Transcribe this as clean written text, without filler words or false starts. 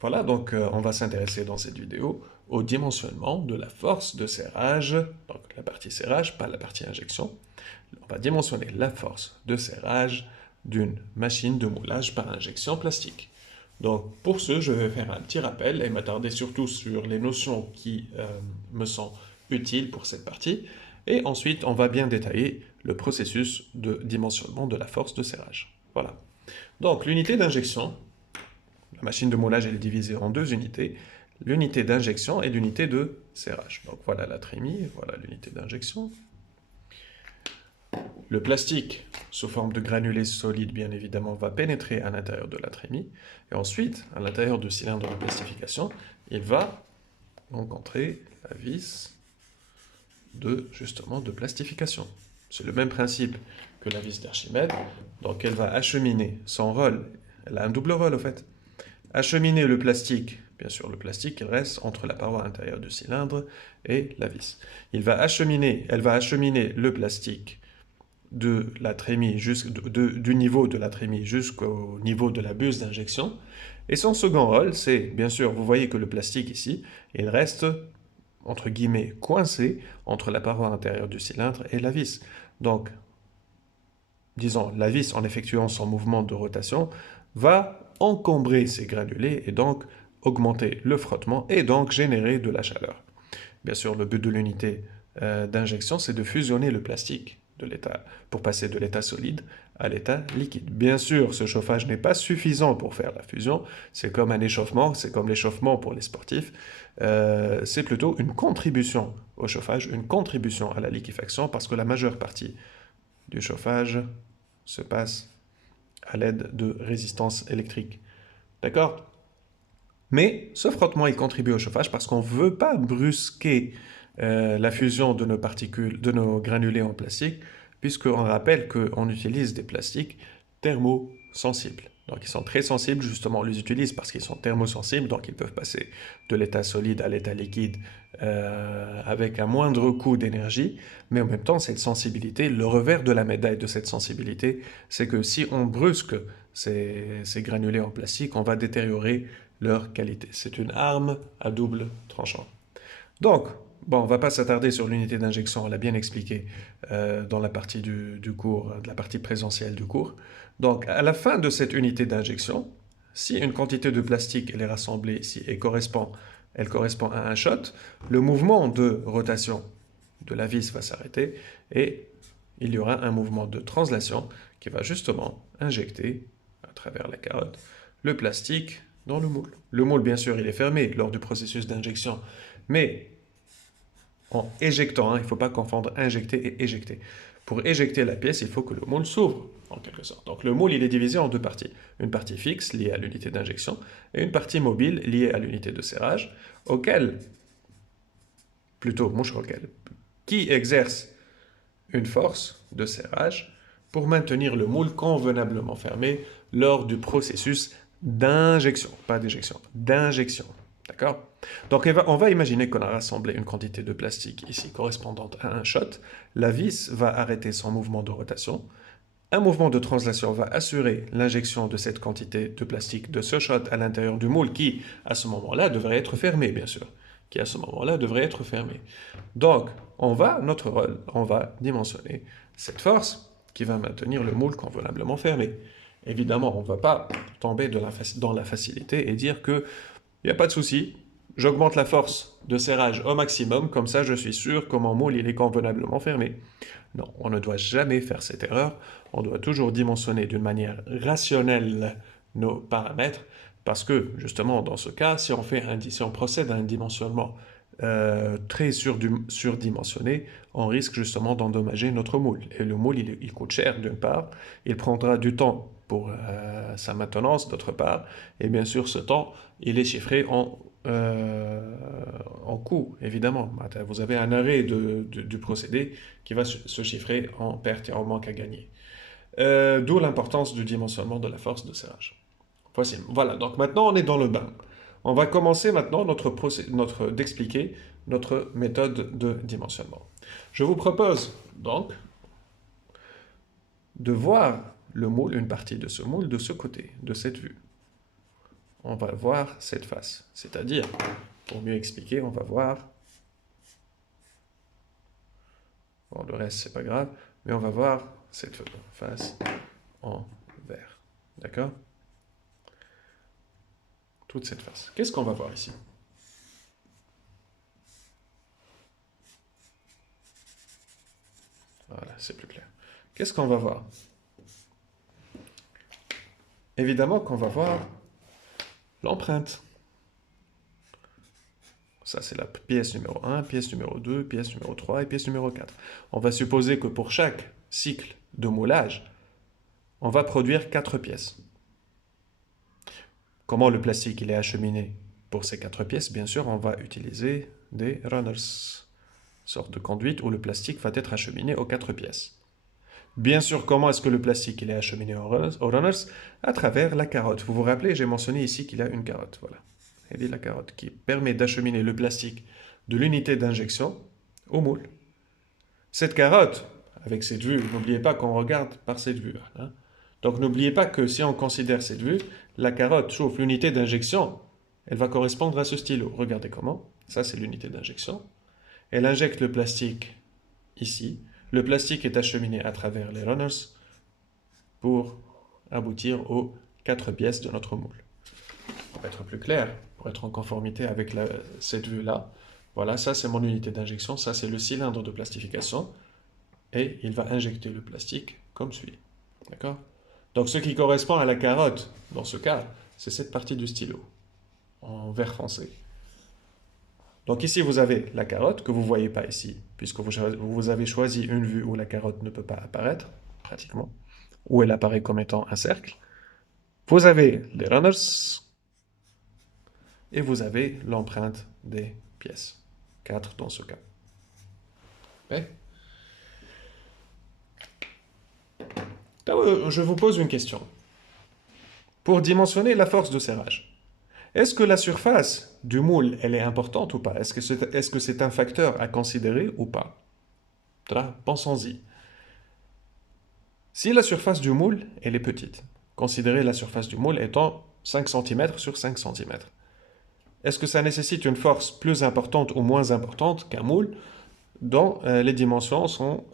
Voilà, donc on va s'intéresser dans cette vidéo au dimensionnement de la force de serrage, donc la partie serrage, pas la partie injection. On va dimensionner la force de serrage d'une machine de moulage par injection plastique. Donc pour ce, je vais faire un petit rappel et m'attarder surtout sur les notions qui me sont utiles pour cette partie. Et ensuite, on va bien détailler le processus de dimensionnement de la force de serrage. Voilà. Donc l'unité d'injection, la machine de moulage elle est divisée en deux unités, l'unité d'injection et l'unité de serrage. Donc voilà la trémie, voilà l'unité d'injection. Le plastique, sous forme de granulés solides, bien évidemment, va pénétrer à l'intérieur de la trémie. Et ensuite, à l'intérieur du cylindre de plastification, il va rencontrer la vis justement, de plastification. C'est le même principe que la vis d'Archimède. Donc elle va acheminer son rôle. Elle a un double rôle, au fait. Acheminer le plastique, bien sûr, le plastique, il reste entre la paroi intérieure du cylindre et la vis. Elle va acheminer le plastique de la trémie du niveau de la trémie jusqu'au niveau de la buse d'injection. Et son second rôle, c'est, bien sûr, vous voyez que le plastique ici, il reste, entre guillemets, coincé entre la paroi intérieure du cylindre et la vis. Donc, disons, la vis, en effectuant son mouvement de rotation, va encombrer ces granulés et donc augmenter le frottement et donc générer de la chaleur. Bien sûr, le but de l'unité d'injection, c'est de fusionner le plastique pour passer de l'état solide à l'état liquide. Bien sûr, ce chauffage n'est pas suffisant pour faire la fusion. C'est comme un échauffement, c'est comme l'échauffement pour les sportifs. C'est plutôt une contribution au chauffage, une contribution à la liquéfaction, parce que la majeure partie du chauffage se passe à l'aide de résistance électrique. D'accord? Mais ce frottement, il contribue au chauffage parce qu'on ne veut pas brusquer la fusion de nos particules, de nos granulés en plastique, puisqu'on rappelle qu'on utilise des plastiques thermosensibles. Donc ils sont très sensibles, justement, on les utilise parce qu'ils sont thermosensibles, donc ils peuvent passer de l'état solide à l'état liquide avec un moindre coût d'énergie, mais en même temps, cette sensibilité, le revers de la médaille de cette sensibilité, c'est que si on brusque ces granulés en plastique, on va détériorer leur qualité. C'est une arme à double tranchant. Donc, bon, on ne va pas s'attarder sur l'unité d'injection, on l'a bien expliqué dans la partie du cours, de la partie présentielle du cours. Donc, à la fin de cette unité d'injection, si une quantité de plastique elle est rassemblée ici et elle correspond à un shot, le mouvement de rotation de la vis va s'arrêter et il y aura un mouvement de translation qui va justement injecter à travers la carotte le plastique dans le moule. Le moule, bien sûr, il est fermé lors du processus d'injection, mais en éjectant, il ne faut pas confondre injecter et éjecter. Pour éjecter la pièce, il faut que le moule s'ouvre, en quelque sorte. Donc le moule, il est divisé en deux parties. Une partie fixe, liée à l'unité d'injection, et une partie mobile, liée à l'unité de serrage, qui exerce une force de serrage pour maintenir le moule convenablement fermé lors du processus d'injection, pas d'éjection, d'injection. D'accord? Donc on va imaginer qu'on a rassemblé une quantité de plastique ici correspondante à un shot. La vis va arrêter son mouvement de rotation. Un mouvement de translation va assurer l'injection de cette quantité de plastique de ce shot à l'intérieur du moule qui, à ce moment-là, devrait être fermé, bien sûr. Qui, à ce moment-là, devrait être fermé. Donc, notre rôle, on va dimensionner cette force qui va maintenir le moule convenablement fermé. Évidemment, on ne va pas tomber dans la facilité et dire que il n'y a pas de souci, j'augmente la force de serrage au maximum, comme ça je suis sûr que mon moule il est convenablement fermé. Non, on ne doit jamais faire cette erreur, on doit toujours dimensionner d'une manière rationnelle nos paramètres, parce que justement dans ce cas, si on procède à un dimensionnement très surdimensionné, on risque justement d'endommager notre moule. Et le moule, il coûte cher d'une part, il prendra du temps pour sa maintenance d'autre part, et bien sûr ce temps, il est chiffré en coût, évidemment. Vous avez un arrêt du procédé qui va se chiffrer en perte et en manque à gagner. D'où l'importance du dimensionnement de la force de serrage. Voilà, donc maintenant on est dans le bain. On va commencer maintenant d'expliquer notre méthode de dimensionnement. Je vous propose donc de voir le moule, une partie de ce moule, de ce côté, de cette vue. on va voir cette face. C'est-à-dire, pour mieux expliquer, on va voir... Bon, le reste, c'est pas grave, mais on va voir cette face en vert. D'accord? Toute cette face. Qu'est-ce qu'on va voir ici? Voilà, c'est plus clair. Qu'est-ce qu'on va voir? Évidemment qu'on va voir l'empreinte. Ça, c'est la pièce numéro 1, pièce numéro 2, pièce numéro 3 et pièce numéro 4. On va supposer que pour chaque cycle de moulage, on va produire 4 pièces. Comment le plastique il est acheminé pour ces 4 pièces? Bien sûr, on va utiliser des runners, sorte de conduite où le plastique va être acheminé aux 4 pièces. Bien sûr, comment est-ce que le plastique il est acheminé aux runners? À travers la carotte. Vous vous rappelez, j'ai mentionné ici qu'il y a une carotte. Voilà. Et la carotte qui permet d'acheminer le plastique de l'unité d'injection au moule. Cette carotte, avec cette vue, n'oubliez pas qu'on regarde par cette vue. Hein. Donc n'oubliez pas que si on considère cette vue, la carotte chauffe l'unité d'injection, elle va correspondre à ce stylo. Regardez comment. Ça, c'est l'unité d'injection. Elle injecte le plastique ici. Le plastique est acheminé à travers les runners pour aboutir aux 4 pièces de notre moule. Pour être plus clair, pour être en conformité avec cette vue-là, voilà, ça c'est mon unité d'injection, ça c'est le cylindre de plastification, et il va injecter le plastique comme suit. D'accord? Donc ce qui correspond à la carotte, dans ce cas, c'est cette partie du stylo, en vert foncé. Donc ici vous avez la carotte, que vous ne voyez pas ici, puisque vous avez choisi une vue où la carotte ne peut pas apparaître, pratiquement, où elle apparaît comme étant un cercle. Vous avez les runners, et vous avez l'empreinte des pièces. 4 dans ce cas. Ouais. Je vous pose une question. Pour dimensionner la force de serrage, est-ce que la surface du moule, elle est importante ou pas? Est-ce que c'est un facteur à considérer ou pas? Pensons-y. Si la surface du moule, elle est petite, considérez la surface du moule étant 5 cm sur 5 cm. Est-ce que ça nécessite une force plus importante ou moins importante qu'un moule dont les dimensions sont